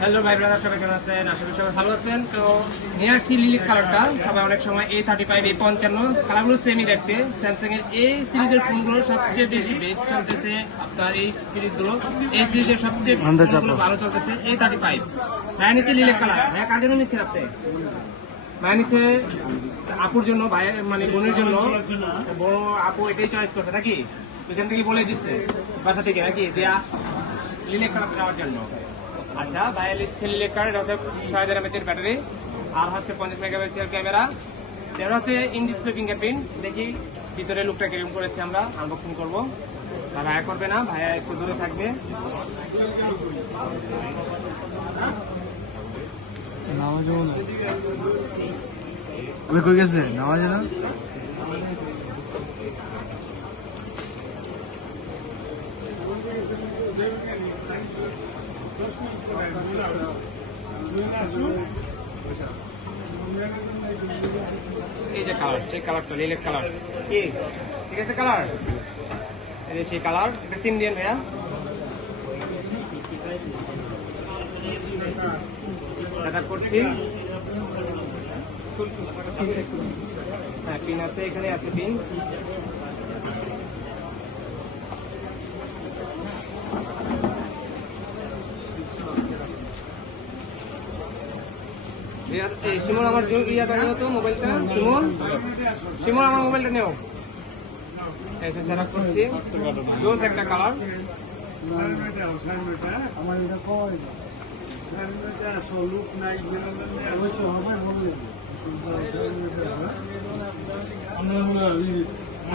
Hello ভাই brother, সবাই কেমন আছেন? আশা করি সবাই ভালো আছেন। তো নিয়ে আসছি লিলিক কালারটা। সবাই অনেক সময় A35 A55 কালারগুলো সেমই দেখতে। স্যামসাং এর এই সিরিজের ফোনগুলো সবচেয়ে বেশি বেস্ট চলতেছে। আপনার এই সিরিজগুলো এই সিরিজের সবচেয়ে ফোনগুলো ভালো চলতেছে A35। ভাইয়া নিচে লিলিক কালার। ভাইয়া কার জন্য নিচ্ছেন আপনি? ভাইয়া নিচে আপুর জন্য, ভাই মানে বোনের জন্য। বড় আপু এটাই চয়েস করছে নাকি? এখান থেকে বলে দিচ্ছে বাসা থেকে নাকি যে লিলিক কালার নেওয়ার জন্য। আচ্ছা, ভাইয়া লিখছে লিলিক কালার। এটা হচ্ছে 6000 mAh ব্যাটারি, আর হচ্ছে 50 মেগাপিক্সেল ক্যামেরা। এটা হচ্ছে ইন ডিসপ্লে ফিঙ্গারপ্রিন্ট। দেখি ভিতরে লুকটা কিরকম করেছি, আমরা আনবক্সিং করবো। ভাইয়া করবে না, ভাইয়া একটু দূরে থাকবে। কই গেছে নামাজ না? এই যে কালার, সেই কালারটা লিলিক কালার। কি ঠিক আছে কালার? এই যে সেই কালার। এটা সিম দিন ভাইয়া। সেট করছি। হ্যাঁ, পিন আছে, এখানে আছে পিন। শিমুল আমার ইয়াটা নিও তো, মোবাইলটা। শিমুল আমার মোবাইলটা নেও। এসে সেট করছি। জোস একটা কালার।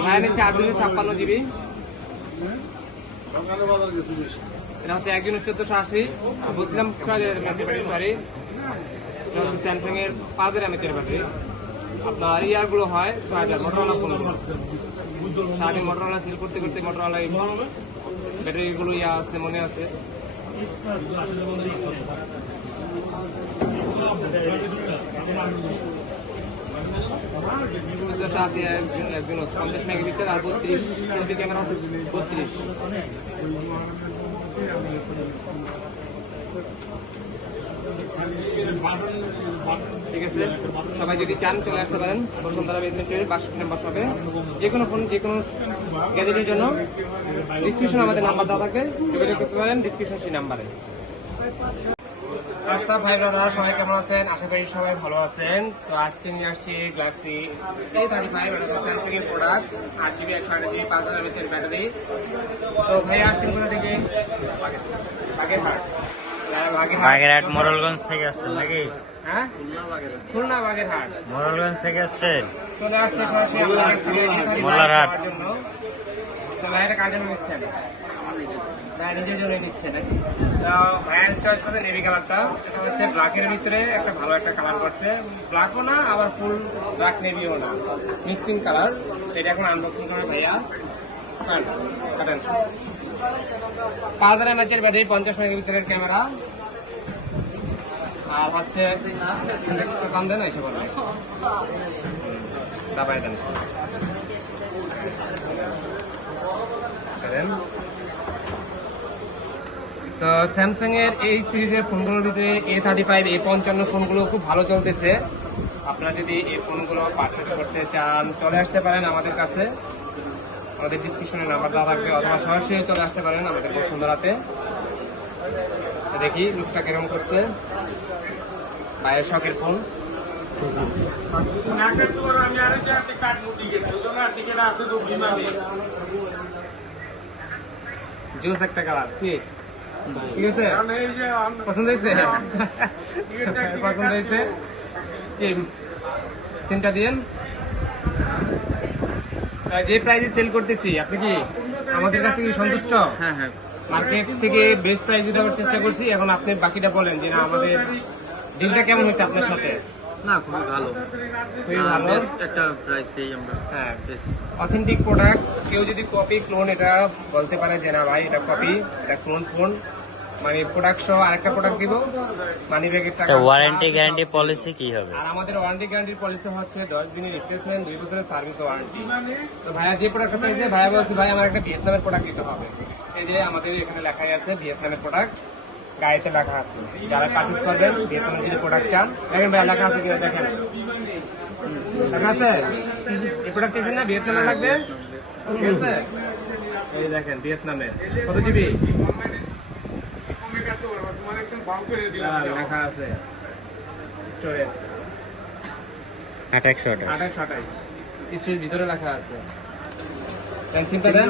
ভাইয়া নিচ্ছে 856 GB। এটা হচ্ছে একজন 1480। বলছিলাম 6000 mAh ব্যাটারি, সরি। এটা হচ্ছে স্যামসাং এর 5000 mAh ব্যাটারি। আপনার ইয়ার গুলো হয় 6000 মোটরোলা ফোন। সারাদিন মোটরোলা সেল করতে করতে মোটরোলা ব্যাটারি গুলো ইয়া আছে, মনে আছে। একজন 50 মেগাপিক্সেল আর 32 সেলফি ক্যামেরা হচ্ছে 32। ঠিক আছে, সবাই যদি চান চলে আসতে পারেন বসুন্ধরা বেসমেন্টের 62 নম্বর শপে। যে কোনো ফোন, যে কোনো গ্যাজেটের জন্য ডিসক্রিপশন আমাদের নাম্বার দেওয়া থাকে, যোগাযোগ করতে পারেন ডিসক্রিপশন সেই নাম্বারে। আচ্ছা ভাই ব্রাদার, সবাই কেমন আছেন? আশা করি সবাই ভালো আছেন। তো আজকে নিয়ে আসছি গ্যালাক্সি A35, স্যামসাং এর product. 8GB 128GB 5000 mAh battery. তো ভাই আসছেন কোথা থেকে? বাগেরহাট মোড়লগঞ্জ থেকে আসছেন নাকি? হ্যাঁ, খুলনা বাগেরহাট। মোড়লগঞ্জ থেকে আসছেন? চলে আসছে সরাসরি আপনার কাছ থেকে মোল্লারহাট জন্য। তো ভাইয়ের কার জন্য নিচ্ছেন? ভাই নিজের জন্য নিচ্ছে নাকি? তো ভাইয়ের চয়েস করছে নেভি কালারটা। এটা হচ্ছে ব্ল্যাকের ভিতরে একটা ভালো একটা কালার করছে। ব্ল্যাকও না, আবার ফুল ব্ল্যাক নেভিও না, মিক্সিং কালার। সেটা এখন আনবক্সিং করে ভাইয়া। 5000 mAh ব্যাটারি, 50 মেগাপিক্সেলের ক্যামেরা, আর হচ্ছে কাম দেন এসে বলবে দাবাই দেন। তো স্যামসাং এর এই সিরিজের ফোনগুলোর ভিতরে A35 A55 ফোনগুলো খুব ভালো চলতেছে। আপনারা যদি এই ফোনগুলো পারচেস করতে চান চলে আসতে পারেন আমাদের কাছে। আমাদের ডিসক্রিপশনে নাম্বার দেওয়া থাকবে, অথবা সরাসরি চলে আসতে পারেন আমাদের বসুন্ধরাতে। দেখি লুকটা কিরকম করছে। ভাইয়ের শখের ফোন। জোস একটা কালার। ঠিক আছে, পছন্দ হয়েছে? পছন্দ হয়েছে। সিমটা দিয়েন। যে প্রাইসে সেল করতেছি, আপনি কি আমাদের কাছ থেকে সন্তুষ্ট? হ্যাঁ হ্যাঁ, মার্কেট থেকে বেস্ট প্রাইস দেওয়ার চেষ্টা করছি। এখন আপনি বাকিটা বলেন যে না, আমাদের ডিলটা কেমন হচ্ছে আপনার সাথে? না খুবই ভালো, খুবই ভালো একটা প্রাইসেই আমরা। হ্যাঁ, অথেন্টিক প্রোডাক্ট। কেউ যদি কপি ক্লোন এটা বলতে পারে যে না ভাই এটা কপি, এটা ক্লোন ফোন, মানে প্রোডাক্ট সহ আরেকটা প্রোডাক্ট দিব, মানি ব্যাগের টাকা। ওয়ারেন্টি গ্যারান্টি পলিসি কি হবে? আর আমাদের ওয়ারেন্টি গ্যারান্টির পলিসি হচ্ছে 10 দিনের রিপ্লেসমেন্ট, 2 বছরের সার্ভিস ওয়ারেন্টি। তো ভাইয়া যে প্রোডাক্টটা চাইছে, ভাইয়া বলছে ভাই আমার একটা ভিয়েতনামের প্রোডাক্ট দিতে হবে। এই যে আমাদের এখানে লেখাই আছে ভিয়েতনামের প্রোডাক্ট। গাড়িতে লেখা আছে। যারা পারচেজ করবেন ভিয়েতনামের যদি প্রোডাক্ট চান, দেখেন ভাই লেখা আছে কিনা দেখেন, লেখা আছে। এই প্রোডাক্ট চাইছেন না, ভিয়েতনামে লাগবে, ঠিক আছে। এই দেখেন ভিয়েতনামের কত জিবি লেখা আছে, স্টোরেজ 2828 2828 স্টোরেজ ভিতরে লেখা আছে। সিমটা দেন।